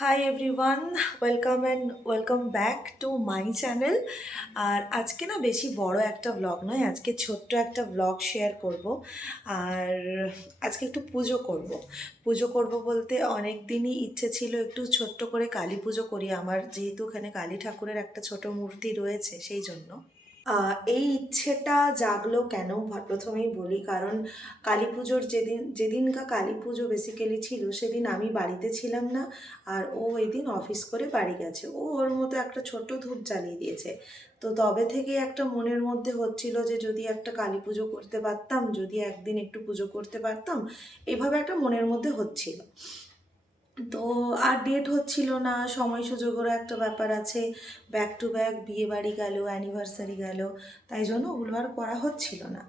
Hi everyone welcome and welcome back to my channel আর আজকে না বেশি বড় একটা ব্লগ নয়, আজকে ছোট্ট একটা ব্লগ শেয়ার করব। আর আজকে একটু পুজো করব। পুজো করব বলতে অনেক দিনই ইচ্ছে ছিল একটু ছোট্ট করে কালী পুজো করি। আমার যেহেতু এখানে কালী ঠাকুরের একটা ছোট মূর্তি রয়েছে সেই জন্য। এই ইচ্ছেটা জাগলো কেন? প্রথমেই বলি, কারণ কালী পুজোর যেদিন যেদিনকা কালী পুজো বেসিক্যালি ছিল, সেদিন আমি বাড়িতে ছিলাম না, আর ও এদিন অফিস করে বাড়ি গেছে। ও ওর মতো একটা ছোট্ট ধূপ জ্বালিয়ে দিয়েছে। তো তবে থেকে একটা মনের মধ্যে হচ্ছিল যে, যদি একটা কালী পুজো করতে পারতাম, যদি একদিন একটু পুজো করতে পারতাম, এভাবে একটা মনের মধ্যে হচ্ছিল। তো আর ডেট হচ্ছিল না, সময় সুযোগেরও একটা ব্যাপার আছে। ব্যাক টু ব্যাক বিয়ে বাড়ি গেল অ্যানিভার্সারি গেল, তাই জন্য ওগুলো আর করা হচ্ছিল না।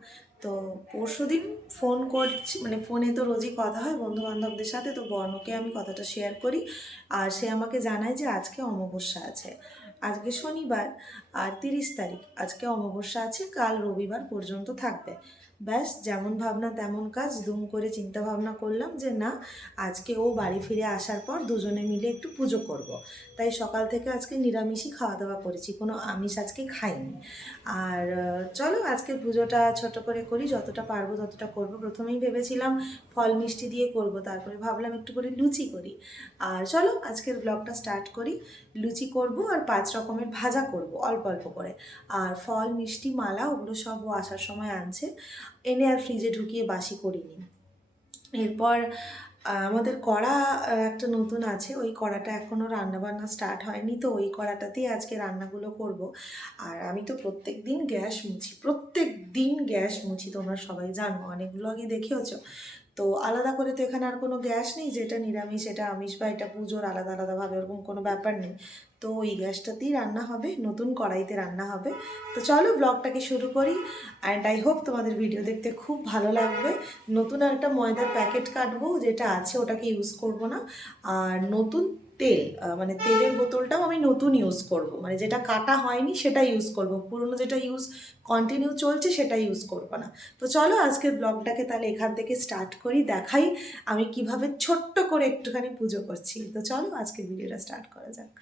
তো পরশু দিন ফোন করছি মানে ফোনে তো রোজই কথা হয় বন্ধু বান্ধবদের সাথে, তো বর্ণকে আমি কথাটা শেয়ার করি। আর সে আমাকে জানায় যে আজকে অমাবস্যা আছে। আজকে শনিবার, আর তিরিশ তারিখ, আজকে অমাবস্যা আছে, কাল রবিবার পর্যন্ত থাকবে। ব্যাস, যেমন ভাবনা তেমন কাজ। দুম করে চিন্তা ভাবনা করলাম যে, না, আজকে ও বাড়ি ফিরে আসার পর দুজনে মিলে একটু পুজো করব। তাই সকাল থেকে আজকে নিরামিষই খাওয়া দাওয়া করেছি, কোনো আমিষ আজকে খাইনি। আর চলো আজকে পুজোটা ছোট করে করি, যতটা পারব ততটা করব। প্রথমেই ভেবেছিলাম ফল মিষ্টি দিয়ে করব, তারপরে ভাবলাম একটু করে লুচি করি। আর চলো আজকের ব্লগটা স্টার্ট করি। লুচি করব আর পাঁচ রকমের ভাজা করব, অল্প অল্প করে। আর ফল, মিষ্টি, মালা, ওগুলো সব ও আসার সময় আনছে। এনে আর ফ্রিজে ঢুকিয়ে বাসি করিনি। এরপর আমাদের কড়া একটা নতুন আছে, ওই কড়াটা এখনও রান্নাবান্না স্টার্ট হয়নি, তো ওই কড়াটাতেই আজকে রান্নাগুলো করব। আর আমি তো প্রত্যেক দিন গ্যাস মুছি প্রত্যেক দিন গ্যাস মুছি, তোমরা সবাই জানো অনেক ব্লগই দেখেওছো। তো আলাদা করে তো এখানে আর কোনো গ্যাস নেই, যেটা নিরামিষ, এটা আমিষ বা এটা পুজোর আলাদা আলাদাভাবে ওরকম কোনো ব্যাপার নেই। তো ওই গ্যাসটাতেই রান্না হবে, নতুন কড়াইতে রান্না হবে। তো চলো ব্লগটাকে শুরু করি অ্যান্ড আই হোপ তোমাদের ভিডিও দেখতে খুব ভালো লাগবে। নতুন একটা ময়দার প্যাকেট কাটবো যেটা আছে, ওটাকে ইউজ করব না। আর নতুন তেল মানে তেলের বোতলটাও আমি নতুন ইউজ করব। মানে যেটা কাটা হয়নি সেটা ইউজ করব। পুরনো যেটা ইউজ কন্টিনিউ চলছে সেটা ইউজ করব না। তো চলো আজকের ব্লগটাকে তাহলে এখান থেকে স্টার্ট করি, দেখাই আমি কীভাবে ছোট্ট করে একটুখানি পুজো করছি। তো চলো আজকের ভিডিওটা স্টার্ট করা যাক।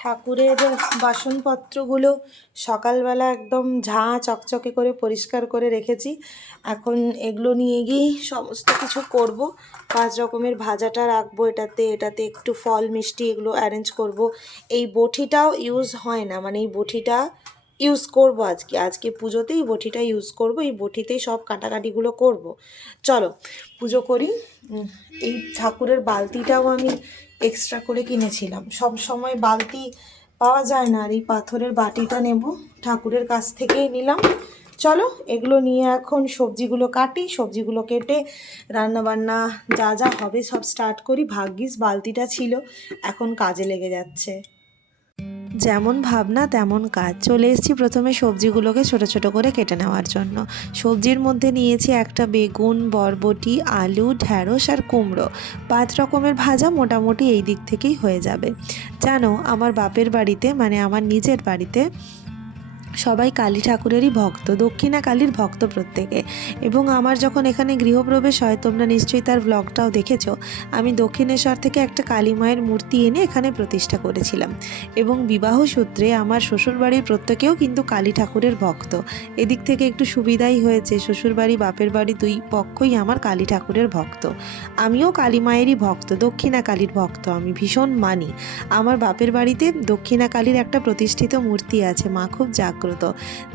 ঠাকুরের বাসনপত্রগুলো সকালবেলা একদম ঝাঁ চকচকে করে পরিষ্কার করে রেখেছি। এখন এগুলো নিয়ে গিয়েই সমস্ত কিছু করব। পাঁচ রকমের ভাজাটা রাখব এটাতে এটাতে একটু ফল, মিষ্টি এগুলো অ্যারেঞ্জ করব। এই বটিটাও ইউজ হয় না মানে এই বটিটা ইউজ করব আজকে। আজকে পুজোতেই বটিটা ইউজ করব, এই বটিতেই সব কাটাকাটিগুলো করব। চলো, পুজো করি। এই ঠাকুরের বালতিটাও আমি এক্সট্রা করে কিনেছিলাম। সব সময় বালতি পাওয়া যায় না আর এই পাথরের বাটিটা নেব। ঠাকুরের কাছ থেকেই নিলাম। চলো এগুলো নিয়ে এখন সবজিগুলো কাটি, সবজিগুলো কেটে রান্নাবান্না যা যা হবে সব স্টার্ট করি। ভাগ্যিস বালতিটা ছিল, এখন কাজে লেগে যাচ্ছে। যেমন ভাবনা, তেমন কাজ। চলে এসেছি প্রথমে সবজিগুলোকে ছোট ছোট করে কেটে নেওয়ার জন্য। সবজির মধ্যে নিয়েছি একটা বেগুন, বরবটি, আলু, ঢ্যাঁড়স আর কুমড়ো। পাঁচ রকমের ভাজা মোটামুটি এই দিক থেকেই হয়ে যাবে। জানো, আমার বাপের বাড়িতে মানে আমার নিজের বাড়িতে সবাই কালী ঠাকুরেরই ভক্ত, দক্ষিণা কালীর ভক্ত প্রত্যেকে। এবং আমার যখন এখানে গৃহপ্রবেশ হয়, তোমরা নিশ্চয়ই তার ব্লগটাও দেখেছ। আমি দক্ষিণেশ্বর থেকে একটা কালী মায়ের মূর্তি এনে এখানে প্রতিষ্ঠা করেছিলাম। এবং বিবাহ সূত্রে আমার শ্বশুরবাড়ির প্রত্যেকেও কিন্তু কালী ঠাকুরের ভক্ত। এদিক থেকে একটু সুবিধাই হয়েছে, শ্বশুরবাড়ি, বাপের বাড়ি দুই পক্ষই আমার কালী ঠাকুরের ভক্ত। আমিও কালী মায়েরই ভক্ত, দক্ষিণা কালীর ভক্ত, আমি ভীষণ মানি। আমার বাপের বাড়িতে দক্ষিণা কালীর একটা প্রতিষ্ঠিত মূর্তি আছে, মা খুব জাগ্রত।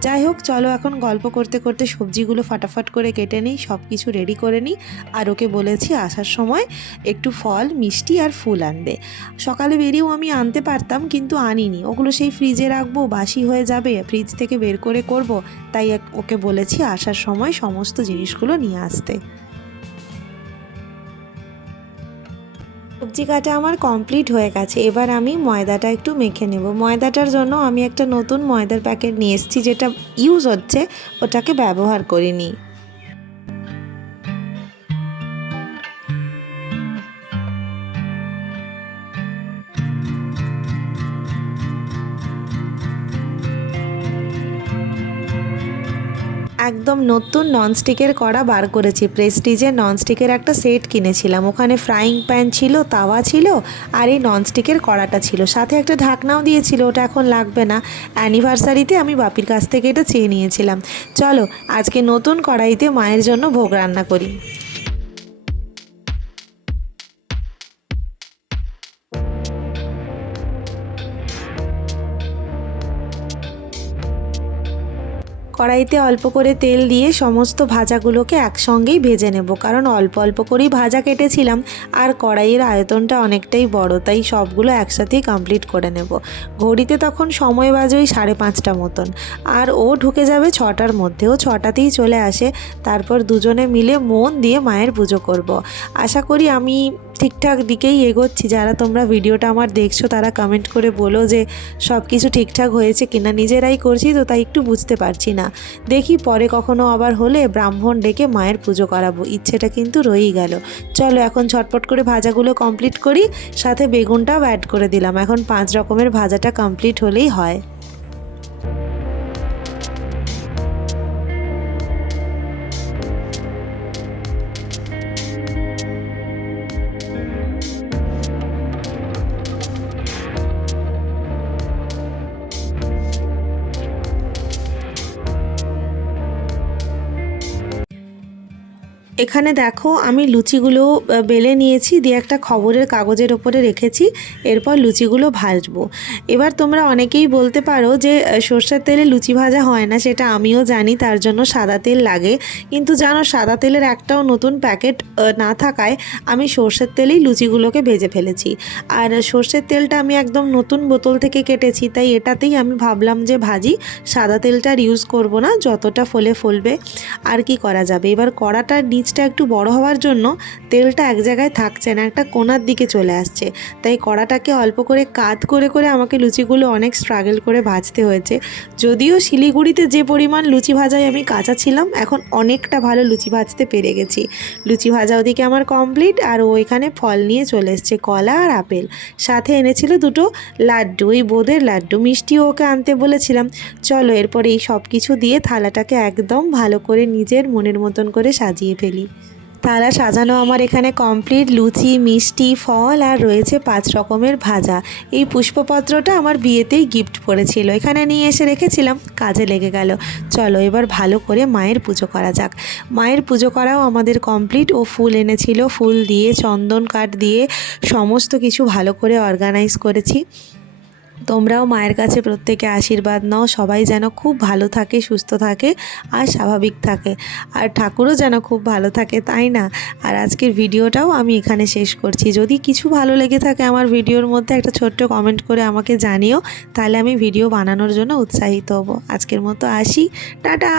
যাই হোক, চলো এখন গল্প করতে করতে সবজিগুলো ফাটাফাট করে কেটে নিই সব কিছু রেডি করে নিই। আর ওকে বলেছি আসার সময় একটু ফল, মিষ্টি আর ফুল আনবে। সকালে বেরিয়েও আমি আনতে পারতাম কিন্তু আনিনি। ওগুলো সেই ফ্রিজে রাখব, বাসি হয়ে যাবে ফ্রিজ থেকে বের করে করব। তাই ওকে বলেছি আসার সময় সমস্ত জিনিসগুলো নিয়ে আসতে। সবজি কাটা আমার কমপ্লিট হয়ে গেছে। এবার আমি ময়দাটা একটু মেখে নেব। ময়দাটার জন্য আমি একটা নতুন ময়দার প্যাকেট নিয়ে এসেছি, যেটা ইউজ হচ্ছে, ওটাকে ব্যবহার করিনি। একদম নতুন ননস্টিকের কড়া বার করেছি। প্রেস্টিজের ননস্টিকের একটা সেট কিনেছিলাম। ওখানে ফ্রাইং প্যান ছিল, তাওয়া ছিল, আর এই ননস্টিকের কড়াটা ছিল। সাথে একটা ঢাকনাও দিয়েছিল, ওটা এখন লাগবে না। অ্যানিভার্সারিতে আমি বাপির কাছ থেকে এটা চেয়ে নিয়েছিলাম। চলো, আজকে নতুন কড়াইতে মায়ের জন্য ভোগ রান্না করি। কড়াইতে অল্প করে তেল দিয়ে সমস্ত ভাজাগুলোকে একসঙ্গেই ভেজে নেব। কারণ অল্প অল্প করেই ভাজা কেটেছিলাম আর কড়াইয়ের আয়তনটা অনেকটাই বড়, তাই সবগুলো একসাথেই কমপ্লিট করে নেব। ঘড়িতে তখন সময় বাজে ওই সাড়ে পাঁচটা মতন। আর ও ঢুকে যাবে ছটার মধ্যে। ও ছটাতেই চলে আসে। তারপর দুজনে মিলে মন দিয়ে মায়ের পুজো করব। আশা করি আমি ঠিকঠাক দিকেই এগোচ্ছি। যারা তোমরা ভিডিওটা আমার দেখছ, তারা কমেন্ট করে বলো যে সব কিছু ঠিকঠাক হয়েছে কিনা। নিজেরাই করছি তো, তাই একটু বুঝতে পারছি না। দেখি পরে কখনো আবার হলে ব্রাহ্মণ ডেকে মায়ের পুজো করাবো। ইচ্ছেটা কিন্তু রয়েই গেল। চলো এখন ছটপট করে ভাজাগুলো কমপ্লিট করি। সাথে বেগুনটাও অ্যাড করে দিলাম। এখন পাঁচ রকমের ভাজাটা কমপ্লিট হলেই হয়। এখানে দেখো আমি লুচিগুলো বেলে নিয়েছি, দিয়ে একটা খবরের কাগজের ওপরে রেখেছি, এরপর লুচিগুলো ভাজবো। এবার তোমরা অনেকেই বলতে পারো যে সর্ষের তেলে লুচি ভাজা হয় না, সেটা আমিও জানি, তার জন্য সাদা তেল লাগে। কিন্তু জানো, সাদা তেলের একটাও নতুন প্যাকেট না থাকায় আমি সর্ষের তেলেই লুচিগুলোকে ভেজে ফেলেছি। আর সর্ষের তেলটা আমি একদম নতুন বোতল থেকে কেটেছি, তাই এটাতেই আমি ভাবলাম যে ভাজি, সাদা তেলটা আর ইউজ করব না, যতটা ফলে ফলবে, আর কি করা যাবে? এবার কড়াটা কড়াটার নিচটা একটু বড় হওয়ার জন্য তেলটা এক জায়গায় থাকছে না, একটা কোনার দিকে চলে আসছে। তাই কড়াটাকে অল্প করে কাত করে করে আমাকে লুচিগুলো অনেক স্ট্রাগল করে ভাজতে হয়েছে। যদিও শিলিগুড়িতে যে পরিমাণ লুচি ভাজায় আমি কাঁচা ছিলাম, এখন অনেকটা ভালো লুচি ভাজতে পেরে গেছি। লুচি ভাজা ওদিকে আমার কমপ্লিট আর ও এখানে ফল নিয়ে চলে এসছে, কলা আর আপেল। সাথে এনেছিল দুটো লাড্ডু, ওই বোঁদের লাড্ডু। মিষ্টি ওকে আনতে বলেছিলাম, চলো এরপরে এই সব কিছু দিয়ে থালাটাকে একদম ভালো করে নিজের মনের মতন করে সাজিয়ে ফেলি। থালা সাজানো আমার এখানে কমপ্লিট লুচি, মিষ্টি, ফল, আর রয়েছে পাঁচ রকমের ভাজা। এই পুষ্পপত্রটা আমার বিয়েতেই গিফট পড়েছিল। এখানে নিয়ে এসে রেখেছিলাম, কাজে লেগে গেল। চলো এবার ভালো করে মায়ের পুজো করা যাক। মায়ের পুজো করাও আমাদের কমপ্লিট ও ফুল এনেছিল, ফুল দিয়ে, চন্দন কাঠ দিয়ে, সমস্ত কিছু ভালো করে অর্গানাইজ করেছি। তোমরাও মায়ের কাছে প্রত্যেকে আশীর্বাদ নাও, সবাই যেন খুব ভালো থাকে, সুস্থ থাকে আর স্বাভাবিক থাকে। আর ঠাকুরও যেন খুব ভালো থাকে, তাই না? আর আজকের ভিডিওটাও আমি এখানে শেষ করছি। যদি কিছু ভালো লেগে থাকে আমার ভিডিওর মধ্যে একটা ছোট্ট কমেন্ট করে আমাকে জানিও, তাহলে আমি ভিডিও বানানোর জন্য উৎসাহিত হব। আজকের মতো আসি। টাটা!